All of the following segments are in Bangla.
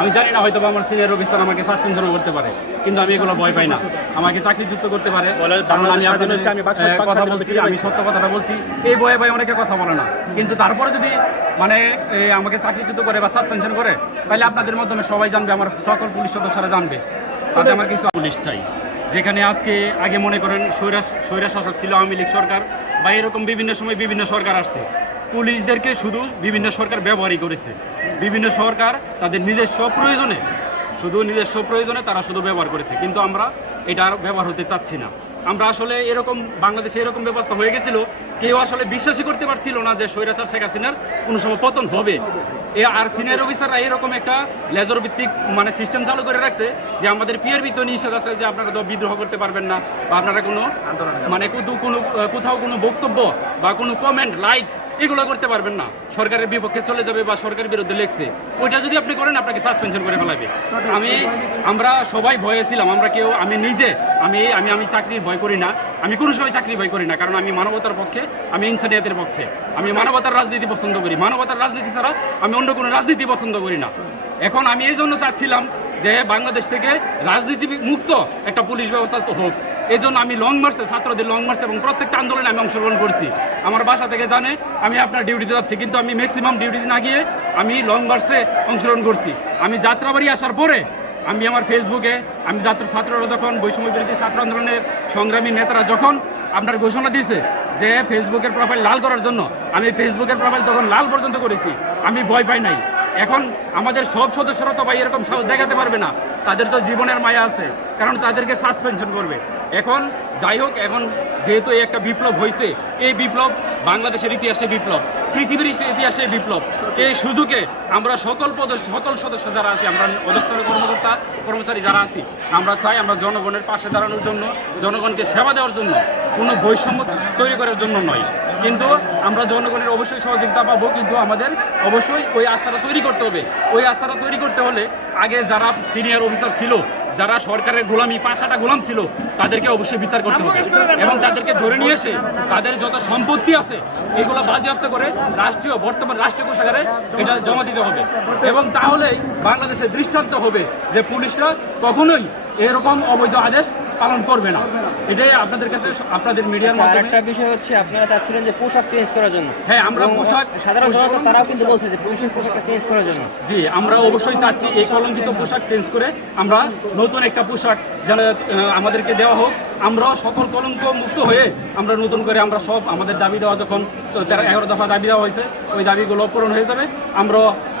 আমি জানি না হয়তো আমার সিনিয়র অফিসার আমাকে সাসপেনশন করতে পারে, কিন্তু আমি এগুলো ভয় পাই না। আমাকে চাকরিচ্যুত করতে পারে, আমি কথা বলছি, আমি সত্য কথাটা বলছি। এই ভয়ে ভয়ে অনেকে কথা বলে না, কিন্তু তারপরে যদি মানে আমাকে চাকরিচ্যুত করে বা সাসপেনশন করে, তাহলে আপনাদের মাধ্যমে সবাই জানবে, আমার সকল পুলিশ সদস্যরা জানবে, তাতে আমার কিছু পুলিশ চাই। যেখানে আজকে আগে মনে করেন স্বৈরা শাসক ছিল আওয়ামী লীগ সরকার, বা এরকম বিভিন্ন সময় বিভিন্ন সরকার আসছে, পুলিশদেরকে শুধু বিভিন্ন সরকার ব্যবহারই করেছে। বিভিন্ন সরকার তাদের নিজস্ব প্রয়োজনে তারা শুধু ব্যবহার করেছে, কিন্তু আমরা এটা আর ব্যবহার হতে চাচ্ছি না। আমরা আসলে এরকম বাংলাদেশে এরকম ব্যবস্থা হয়ে গেছিল, কেউ আসলে বিশ্বাসই করতে পারছিল না যে স্বৈরাচার শেখ হাসিনার কোনো সময় পতন হবে। আর সিনিয়র অফিসাররা এরকম একটা লেজার ভিত্তিক মানে সিস্টেম চালু করে রাখছে যে আমাদের পিয়ার ভিতরে নিষেধ আছে যে আপনারা তো বিদ্রোহ করতে পারবেন না, বা আপনারা কোনো মানে কোথাও কোনো বক্তব্য বা কোনো কমেন্ট লাইক এগুলো করতে পারবেন না, সরকারের বিপক্ষে চলে যাবে বা সরকারের বিরুদ্ধে লেখছে, ওইটা যদি আপনি করেন আপনাকে সাসপেনশন করে ফেলাবে। আমরা সবাই ভয়ে ছিলাম, আমরা কেউ আমি নিজে আমি চাকরির ভয় করি না, আমি কোনো সময় চাকরির ভয় করি না, কারণ আমি মানবতার পক্ষে, আমি ইনসানিয়াতের পক্ষে, আমি মানবতার রাজনীতি পছন্দ করি। মানবতার রাজনীতি ছাড়া আমি অন্য কোনো রাজনীতি পছন্দ করি না। এখন আমি এই জন্য চাচ্ছিলাম যে বাংলাদেশ থেকে রাজনীতি মুক্ত একটা পুলিশ ব্যবস্থা তো হোক। এই জন্য আমি লং মার্চে, ছাত্রদের লং মার্চ এবং প্রত্যেকটা আন্দোলনে আমি অংশগ্রহণ করছি। আমার বাসা থেকে জানে আমি আপনার ডিউটিতে যাচ্ছি, কিন্তু আমি ম্যাক্সিমাম ডিউটিতে না গিয়ে আমি লং মার্চে অংশগ্রহণ করছি। আমি যাত্রাবাড়ি আসার পরে আমি আমার ফেসবুকে আমি ছাত্ররা যখন বৈষম্য বিরোধী ছাত্র আন্দোলনের সংগ্রামী নেতারা যখন আপনার ঘোষণা দিয়েছে যে ফেসবুকের প্রোফাইল লাল করার জন্য, আমি ফেসবুকের প্রোফাইল তখন লাল পর্যন্ত করেছি, আমি ভয় পাই নাই। এখন আমাদের সব সদস্যরা তো ভাই এরকম সাহস দেখাতে পারবে না, তাদের তো জীবনের মায়া আছে, কারণ তাদেরকে সাসপেনশন করবে। এখন যাই হোক, এখন যেহেতু এই একটা বিপ্লব হয়েছে, এই বিপ্লব বাংলাদেশের ইতিহাসে বিপ্লব, পৃথিবীর ইতিহাসে বিপ্লব। এই সুযোগে আমরা সকল সদস্য যারা আছি, আমরা অধস্তর কর্মচারী যারা আছি, আমরা চাই আমরা জনগণের পাশে দাঁড়ানোর জন্য, জনগণকে সেবা দেওয়ার জন্য, কোনো বৈষম্য তৈরি করার জন্য নয়। কিন্তু আমরা জনগণের অবশ্যই সহযোগিতা পাবো, কিন্তু আমাদের অবশ্যই ওই আস্থাটা তৈরি করতে হবে। ওই আস্থাটা তৈরি করতে হলে আগে যারা সিনিয়র অফিসার ছিল, যারা সরকারের গোলামি 5-6টা গোলাম ছিল, তাদেরকে অবশ্যই বিচার করতে হবে এবং তাদেরকে ধরে নিয়ে এসে তাদের যত সম্পত্তি আছে এগুলো বাজেয়াপ্ত করে বর্তমান রাষ্ট্রীয় কোষাগারে এটা জমা দিতে হবে। এবং তাহলেই বাংলাদেশের দৃষ্টান্ত হবে যে পুলিশরা কখনোই এরকম অবৈধ আদেশ পালন করবে না। এটাই আপনাদের কাছে, আপনাদের মিডিয়ার মাধ্যমে একটা বিষয় হচ্ছে আপনারা চাচ্ছিলেন যে পোশাক চেঞ্জ করার জন্য। হ্যাঁ, আমরা সাধারণ জনতা তারাও কিন্তু বলছে যে পুলিশের পোশাকটা চেঞ্জ করার জন্য। জি, আমরা অবশ্যই চাচ্ছি এই কলঙ্কিত পোশাক চেঞ্জ করে আমরা নতুন একটা পোশাক যেন আমাদেরকে দেওয়া হোক। আমরাও সকল কলঙ্ক মুক্ত হয়ে আমরা নতুন করে আমরা সব আমাদের দাবি দেওয়া যখন 11 দফা দাবি দেওয়া হয়েছে, ওই দাবিগুলো পূরণ হয়ে যাবে,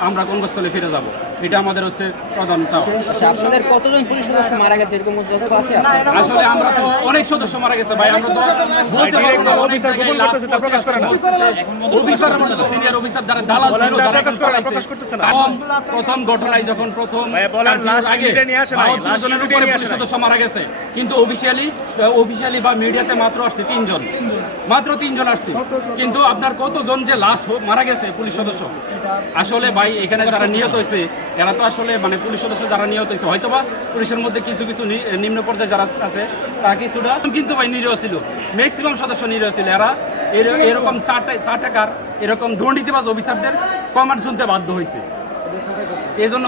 আমরা কর্মস্থলে ফিরে যাব। এটা আমাদের হচ্ছে প্রধান চাওয়া। আপনাদের কতজন পুলিশ সদস্য মারা গেছে এরকম তথ্য আছে? আসলে আমরা তো অনেক সদস্য মারা গেছে ভাই, আমরা তো বলতে পারবো না। অনেক জায়গায় সিনিয়র অফিসার যারা দালাল ছিল, যারা প্রথম ঘটনায় যখন প্রথম আগে 32 জনের উপরে পুলিশ সদস্য মারা গেছে, কিন্তু অফিসিয়ালি বা মিডিয়াতে মাত্র আসছে 3 জন, মাত্র 3 জন আসছে। কিন্তু আপনার কতজন যে লাশ মারা গেছে পুলিশ সদস্য, আসলে ভাই এখানে যারা নিহত হয়েছে এরা তো আসলে মানে পুলিশ সদস্য যারা নিহত হয়েছে, হয়তোবা পুলিশের মধ্যে কিছু নিম্ন পর্যায়ে যারা আছে তারা কিছুটা, কিন্তু ভাই নিরীহ ছিল, ম্যাক্সিমাম সদস্য নিরীহ ছিল। এরা এরকম চার টাকার এরকম দুর্নীতিবাজ অফিসারদের কমান্ড শুনতে বাধ্য হয়েছে। এই জন্য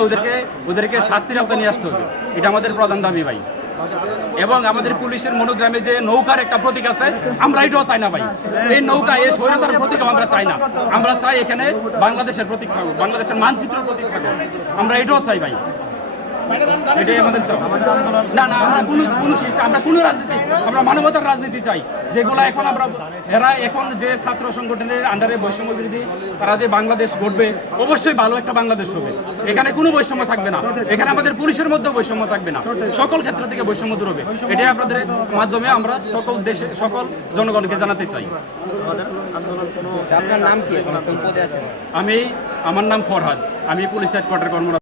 ওদেরকে শাস্তির আওতায় নিয়ে আসতে হবে, এটা আমাদের প্রধান দাবি ভাই। এবং আমাদের পুলিশের মনোগ্রামে যে নৌকার একটা প্রতীক আছে, আমরা এটাও চাই না ভাই। এই নৌকা, এই স্বৈরতার প্রতীক আমরা চাই না। আমরা চাই এখানে বাংলাদেশের প্রতীক থাকুক, বাংলাদেশের মানচিত্র প্রতীক থাকুক, আমরা এটাও চাই ভাই। এটাই আমাদের চাই। না, আমরা কোনো রাজনীতি, আমরা মানবতার রাজনীতি চাই, যেগুলো এখন এখন যে ছাত্র সংগঠনের আন্ডারে বৈষম্য বিরোধী তারা যে বাংলাদেশ গড়বে, অবশ্যই ভালো একটা বাংলাদেশ হবে। এখানে কোনো বৈষম্য থাকবে না, এখানে আমাদের পুলিশের মধ্যে বৈষম্য থাকবে না, সকল ক্ষেত্র থেকে বৈষম্য দূর হবে। এটাই আপনাদের মাধ্যমে আমরা সকল জনগণকে জানাতে চাই। আপনার নাম কি? আমার নাম ফরহাদ, আমি পুলিশ হেডকোয়ার্টার কর্মরত।